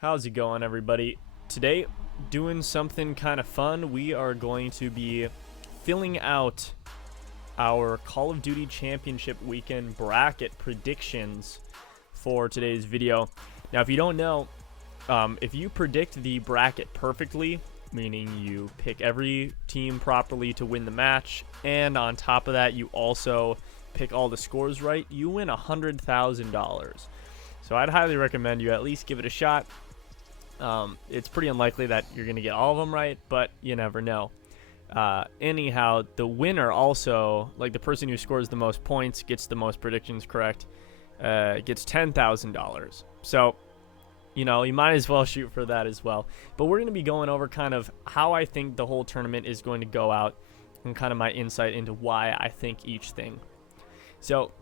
How's it going, everybody? Today, doing something kind of fun. We are going to be filling out our Call of Duty Championship weekend bracket predictions for today's video. Now, if you don't know, if you predict the bracket perfectly, meaning you pick every team properly to win the match, and on top of that, you also pick all the scores right, you win $100,000. So I'd highly recommend you at least give it a shot. It's pretty unlikely that you're going to get all of them right, but you never know. Anyhow, the winner also, like the person who scores the most points, gets the most predictions correct, gets $10,000. So, you know, you might as well shoot for that as well. But we're going to be going over kind of how I think the whole tournament is going to go out and kind of my insight into why I think each thing. So,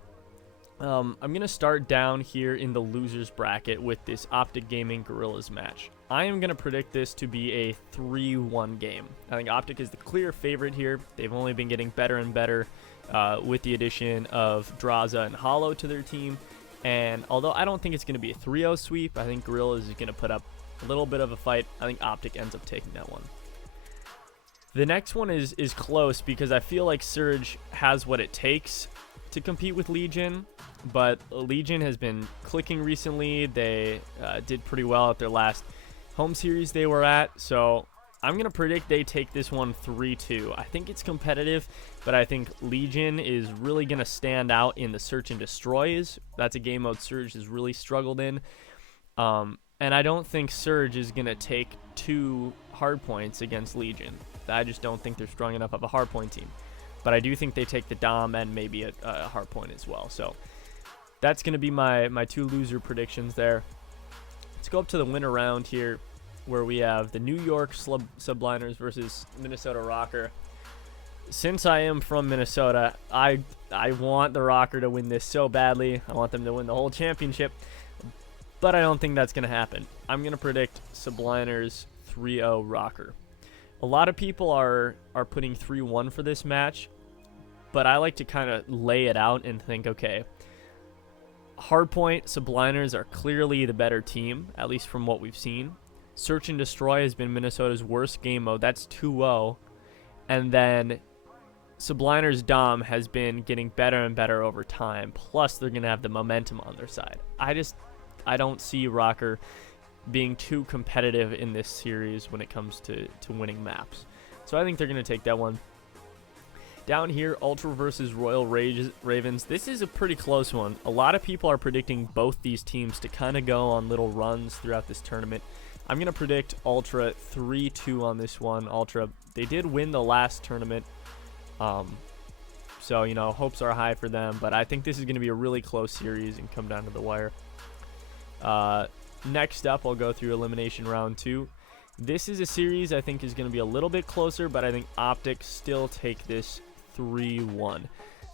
I'm going to start down here in the losers bracket with this Optic Gaming Gorillas match. I am going to predict this to be a 3-1 game. I think Optic is the clear favorite here. They've only been getting better and better with the addition of Draza and Hollow to their team. And although I don't think it's going to be a 3-0 sweep, I think Gorillas is going to put up a little bit of a fight. I think Optic ends up taking that one. The next one is close because I feel like Surge has what it takes to compete with Legion, but Legion has been clicking recently. They did pretty well at their last home series they were at, so I'm going to predict they take this one 3-2. I think it's competitive, but I think Legion is really going to stand out in the search and destroys. That's a game mode Surge has really struggled in, and I don't think Surge is going to take 2 hardpoints against Legion. I just don't think they're strong enough of a hardpoint team. But I do think they take the Dom and maybe a hardpoint as well. So that's going to be my 2 loser predictions there. Let's go up to the winner round here, where we have the New York Subliners versus Minnesota Rocker. Since I am from Minnesota, I want the Rocker to win this so badly. I want them to win the whole championship. But I don't think that's going to happen. I'm going to predict Subliners 3-0 Rocker. A lot of people are putting 3-1 for this match, but I like to kind of lay it out and think, okay, Hardpoint, Subliners are clearly the better team, at least from what we've seen. Search and Destroy has been Minnesota's worst game mode. That's 2-0. And then Subliners Dom has been getting better and better over time. Plus, they're going to have the momentum on their side. I don't see Rocker being too competitive in this series when it comes to winning maps. So I think they're going to take that one. Down here, Ultra versus Royal Ravens. This is a pretty close one. A lot of people are predicting both these teams to kind of go on little runs throughout this tournament. I'm going to predict Ultra 3-2 on this one. Ultra, they did win the last tournament. So, you know, hopes are high for them. But I think this is going to be a really close series and come down to the wire. Next up, I'll go through elimination round 2. This is a series I think is going to be a little bit closer, but I think Optic still take this 3-1.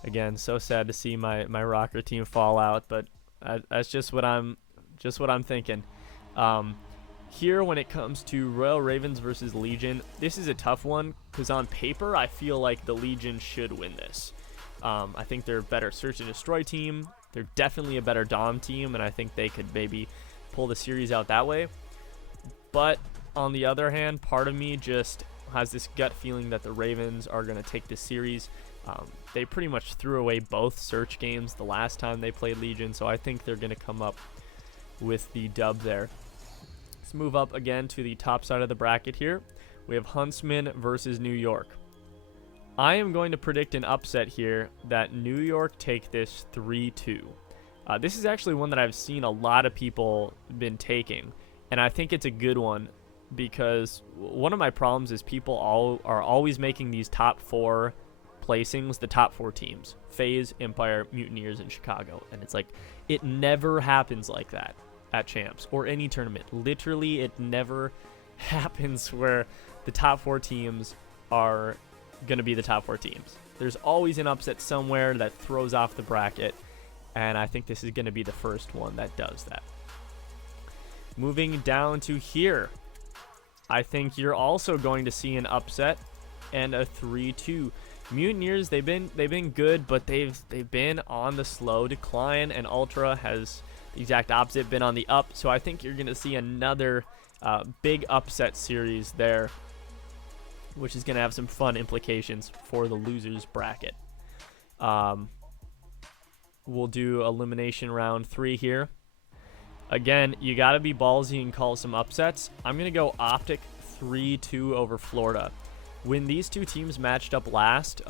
Again, so sad to see my Rocker team fall out, but that's just what I'm thinking. Here, when it comes to Royal Ravens versus Legion, this is a tough one because on paper I feel like the Legion should win this. I think they're a better search and destroy team. They're definitely a better Dom team, and I think they could maybe pull the series out that way. But on the other hand, part of me just has this gut feeling that the Ravens are going to take this series. They pretty much threw away both search games the last time they played Legion, so I think they're going to come up with the dub there. Let's move up again to the top side of the bracket here. We have Huntsman versus New York. I am going to predict an upset here that New York take this 3-2. This is actually one that I've seen a lot of people been taking, and I think it's a good one because one of my problems is people are always making these top 4 placings the top 4 teams: FaZe, Empire, Mutineers, and Chicago. And it's like, it never happens like that at Champs or any tournament. Literally, it never happens where the top 4 teams are going to be the top 4 teams. There's always an upset somewhere that throws off the bracket. And I think this is going to be the first one that does that. Moving down to here, I think you're also going to see an upset and a 3-2. Mutineers, they've been good, but they've been on the slow decline, and Ultra has the exact opposite, been on the up. So I think you're going to see another big upset series there, which is going to have some fun implications for the losers bracket. We'll do elimination round 3 here. Again, you got to be ballsy and call some upsets. I'm going to go Optic 3-2 over Florida. When these two teams matched up last,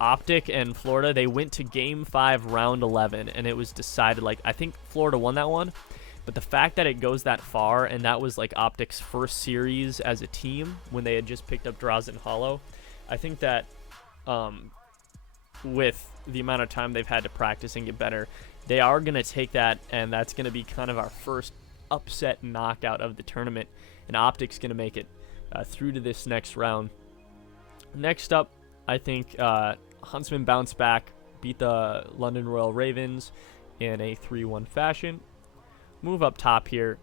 Optic and Florida, they went to Game 5, Round 11, and it was decided, like, I think Florida won that one. But the fact that it goes that far, and that was, like, Optic's first series as a team when they had just picked up Drazen Hollow, I think that with the amount of time they've had to practice and get better, they are going to take that, and that's going to be kind of our first upset knockout of the tournament, and Optic's going to make it through to this next round. Next up, I think Huntsmen bounce back, beat the London Royal Ravens in a 3-1 fashion. Move up top here.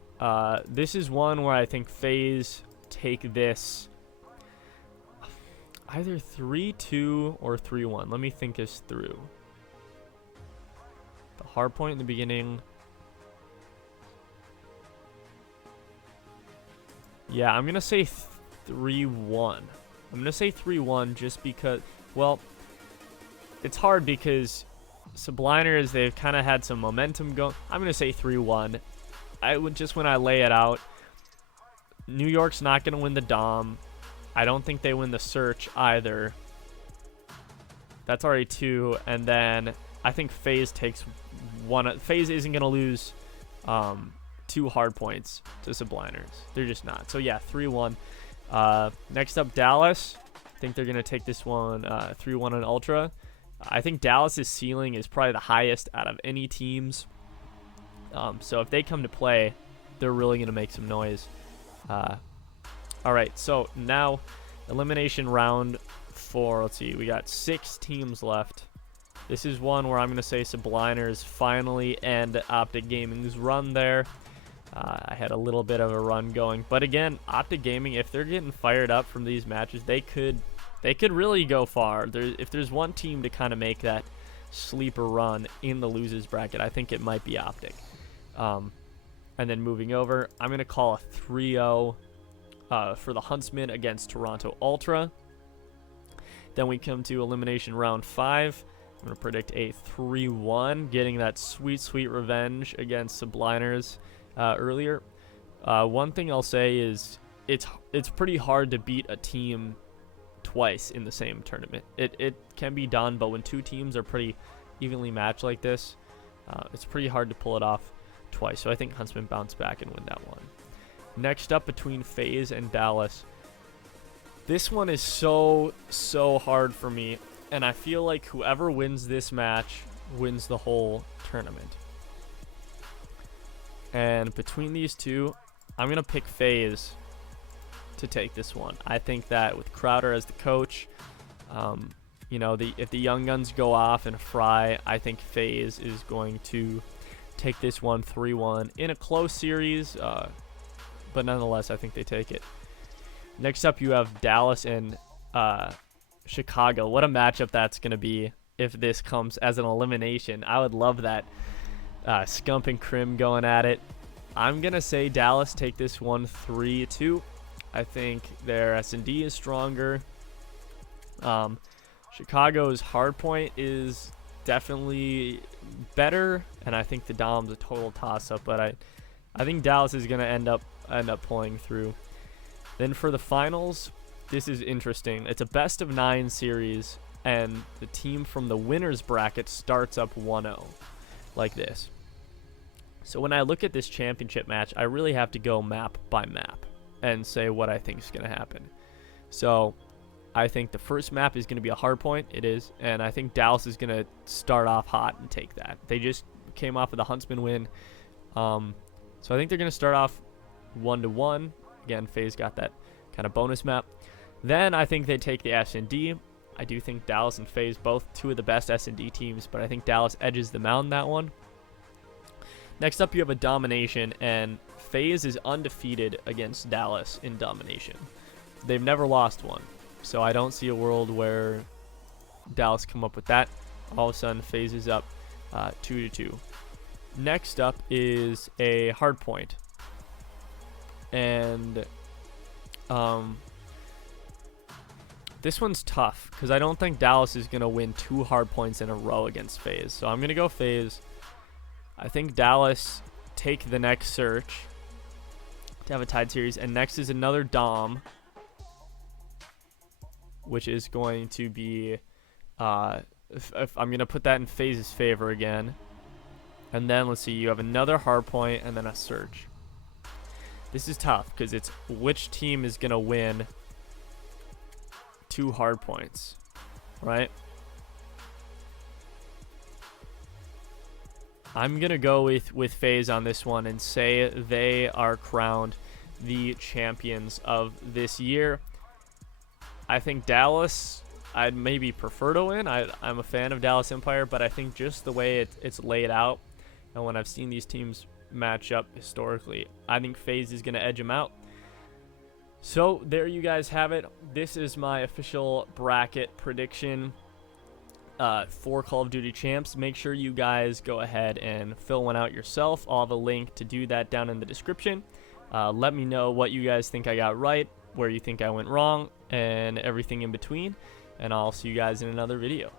This is one where I think FaZe take this either 3-2 or 3-1. Let me think this through. The hard point in the beginning. Yeah, I'm going to say 3-1. I'm going to say 3-1 just because, well, it's hard because Subliners, they've kind of had some momentum going. I'm going to say 3-1. I would just, when I lay it out, New York's not going to win the Dom. I don't think they win the Search either. That's already 2. And then I think FaZe takes 1. FaZe isn't going to lose 2 hard points to Subliners. They're just not. So, yeah, 3-1. Next up, Dallas. I think they're going to take this one 3-1 on Ultra. I think Dallas's ceiling is probably the highest out of any teams. So if they come to play, they're really going to make some noise. All right, so now elimination round 4. Let's see, we got 6 teams left. This is one where I'm going to say Subliners finally end Optic Gaming's run there. I had a little bit of a run going, but again, Optic Gaming, if they're getting fired up from these matches, they could really go far. If there's one team to kind of make that sleeper run in the losers bracket, I think it might be Optic. And then moving over, I'm going to call a 3-0 for the Huntsmen against Toronto Ultra. Then we come to elimination round 5. I'm going to predict a 3-1, getting that sweet, sweet revenge against Subliners earlier. One thing I'll say is it's pretty hard to beat a team twice in the same tournament. It can be done, but when 2 teams are pretty evenly matched like this, it's pretty hard to pull it off twice. So I think Huntsmen bounce back and win that one. Next up, between FaZe and Dallas. This one is so hard for me, and I feel like whoever wins this match wins the whole tournament. And between these two, I'm going to pick FaZe to take this one. I think that with Crowder as the coach, you know, if the young guns go off and fry, I think FaZe is going to take this one 3-1 in a close series, but nonetheless, I think they take it. Next up, you have Dallas and Chicago. What a matchup that's going to be if this comes as an elimination. I would love that. Scump and Crim going at it. I'm going to say Dallas take this one 3-2. I think their S&D is stronger. Chicago's hardpoint is definitely better, and I think the Dom's a total toss-up, but I think Dallas is going to end up pulling through. Then for the finals, this is interesting. It's a best-of-9 series, and the team from the winner's bracket starts up 1-0 like this. So when I look at this championship match, I really have to go map by map and say what I think is going to happen. So I think the first map is going to be a hard point. It is. And I think Dallas is going to start off hot and take that. They just came off of the Huntsman win. So I think they're going to start off 1-1. Again, FaZe got that kind of bonus map. Then I think they take the S&D. I do think Dallas and FaZe, both 2 of the best S&D teams, but I think Dallas edges them out in that one. Next up, you have a domination, and FaZe is undefeated against Dallas in domination. They've never lost one, so I don't see a world where Dallas come up with that. All of a sudden, FaZe is up 2-2. Next up is a hard point. And this one's tough because I don't think Dallas is going to win 2 hard points in a row against FaZe. So I'm going to go FaZe. I think Dallas take the next search to have a tied series. And next is another Dom, which is going to be, if I'm going to put that in FaZe's favor again. And then let's see, you have another hard point and then a search. This is tough because it's which team is going to win 2 hard points, right? I'm going to go with FaZe on this one and say they are crowned the champions of this year. I think Dallas, I'd maybe prefer to win. I'm a fan of Dallas Empire, but I think just the way it's laid out, and when I've seen these teams match up historically, I think FaZe is going to edge them out. So there you guys have it. This is my official bracket prediction for Call of Duty Champs. Make sure you guys go ahead and fill one out yourself. I'll have a link to do that down in the description. Let me know what you guys think I got right, where you think I went wrong, and everything in between. And I'll see you guys in another video.